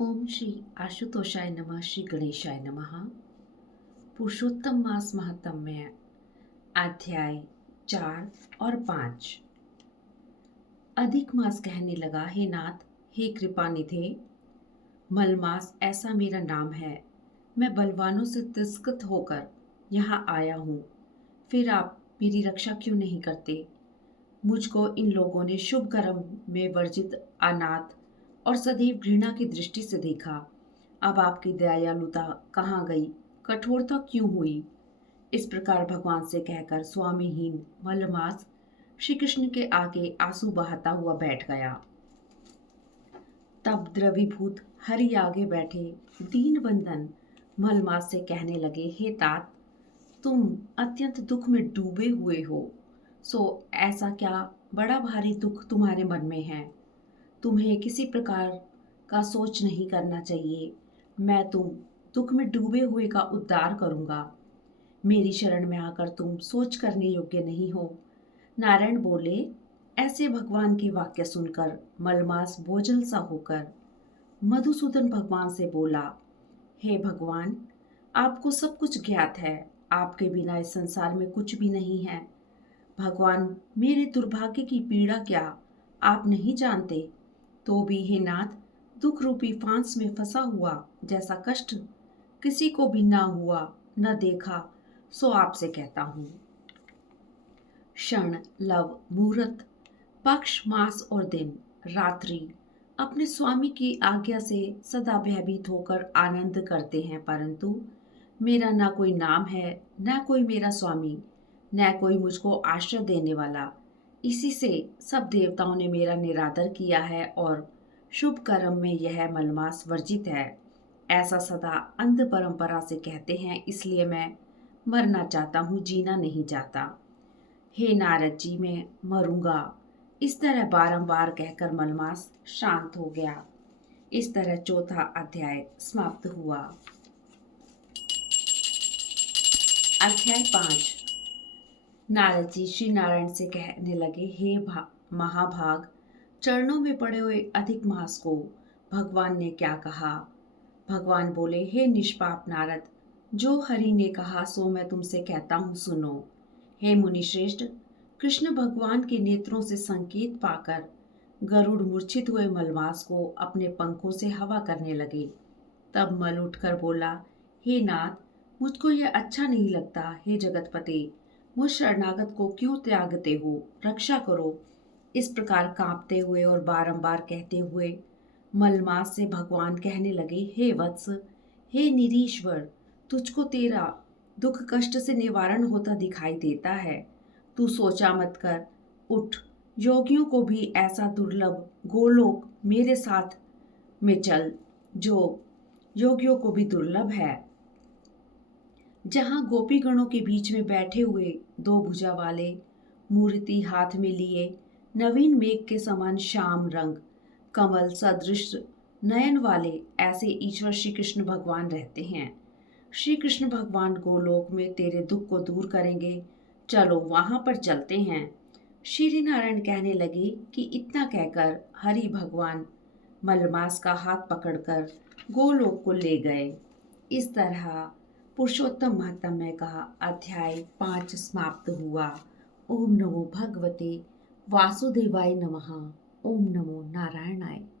ओम श्री आशुतोषाय नमः। श्री गणेशाय नमः। पुरुषोत्तम मास महात्म्य अध्याय 4 और 5। अधिक मास कहने लगा, हे नाथ, हे कृपा निधे, मलमास ऐसा मेरा नाम है। मैं बलवानों से तिरस्कृत होकर यहाँ आया हूँ। फिर आप मेरी रक्षा क्यों नहीं करते? मुझको इन लोगों ने शुभ कर्म में वर्जित, अनाथ और सदैव घृणा की दृष्टि से देखा। अब आपकी दयालुता कहाँ गई? कठोरता क्यों हुई? इस प्रकार भगवान से कहकर स्वामीहीन मलमास श्री कृष्ण के आगे आंसू बहाता हुआ बैठ गया। तब द्रवीभूत हरि आगे बैठे दीन बंधन मलमास से कहने लगे, हे तात, तुम अत्यंत दुख में डूबे हुए हो। सो ऐसा क्या बड़ा भारी दुख तुम्हारे मन में है? तुम्हें किसी प्रकार का सोच नहीं करना चाहिए। मैं तुम दुख में डूबे हुए का उद्धार करूंगा। मेरी शरण में आकर तुम सोच करने योग्य नहीं हो। नारायण बोले। ऐसे भगवान के वाक्य सुनकर मलमास बोझल सा होकर मधुसूदन भगवान से बोला, हे भगवान, आपको सब कुछ ज्ञात है। आपके बिना इस संसार में कुछ भी नहीं है। भगवान, मेरे दुर्भाग्य की पीड़ा क्या आप नहीं जानते? तो भी हे नाथ, दुख रूपी फांस में फंसा हुआ जैसा कष्ट किसी को भी ना हुआ न देखा, सो आपसे कहता हूँ। क्षण, लव, मुहूर्त, पक्ष, मास और दिन, रात्रि अपने स्वामी की आज्ञा से सदा भयभीत होकर आनंद करते हैं, परंतु मेरा ना कोई नाम है, ना कोई मेरा स्वामी, न कोई मुझको आश्रय देने वाला। इसी से सब देवताओं ने मेरा निरादर किया है और शुभ कर्म में यह मलमास वर्जित है। ऐसा सदा अंध परंपरा से कहते हैं, इसलिए मैं मरना चाहता हूँ, जीना नहीं चाहता। हे नारद जी, मैं मरूंगा। इस तरह बारंबार कहकर मलमास शांत हो गया। इस तरह चौथा अध्याय समाप्त हुआ। अध्याय 5। नारद जी श्री नारायण से कहने लगे, हे महाभाग, चरणों में पड़े हुए अधिक मास को भगवान ने क्या कहा? भगवान बोले, हे निष्पाप नारद, जो हरि ने कहा सो मैं तुमसे कहता हूँ, सुनो। हे मुनिश्रेष्ठ, कृष्ण भगवान के नेत्रों से संकेत पाकर गरुड़ मूर्छित हुए मलमास को अपने पंखों से हवा करने लगे। तब मल उठकर बोला, हे नाथ, मुझको यह अच्छा नहीं लगता। हे जगतपते, मुझ शरणागत को क्यों त्यागते हो? रक्षा करो। इस प्रकार कांपते हुए और बारंबार कहते हुए मलमास से भगवान कहने लगे, हे वत्स, हे निरीश्वर, तुझको तेरा दुख कष्ट से निवारण होता दिखाई देता है। तू सोचा मत कर, उठ। योगियों को भी ऐसा दुर्लभ गोलोक मेरे साथ में चल, जो योगियों को भी दुर्लभ है, जहाँ गोपी गणों के बीच में बैठे हुए दो भुजा वाले मूर्ति हाथ में लिए नवीन मेघ के समान श्याम रंग कमल सदृश नयन वाले ऐसे ईश्वर श्री कृष्ण भगवान रहते हैं। श्री कृष्ण भगवान गोलोक में तेरे दुख को दूर करेंगे। चलो वहां पर चलते हैं। श्री नारायण कहने लगे कि इतना कहकर हरि भगवान मलमास का हाथ पकड़कर गोलोक को ले गए। इस तरह पुरुषोत्तम महात्म्य का अध्याय 5 समाप्त हुआ। ओम नमो भगवते वासुदेवाय नमः। ओम नमो नारायणाय।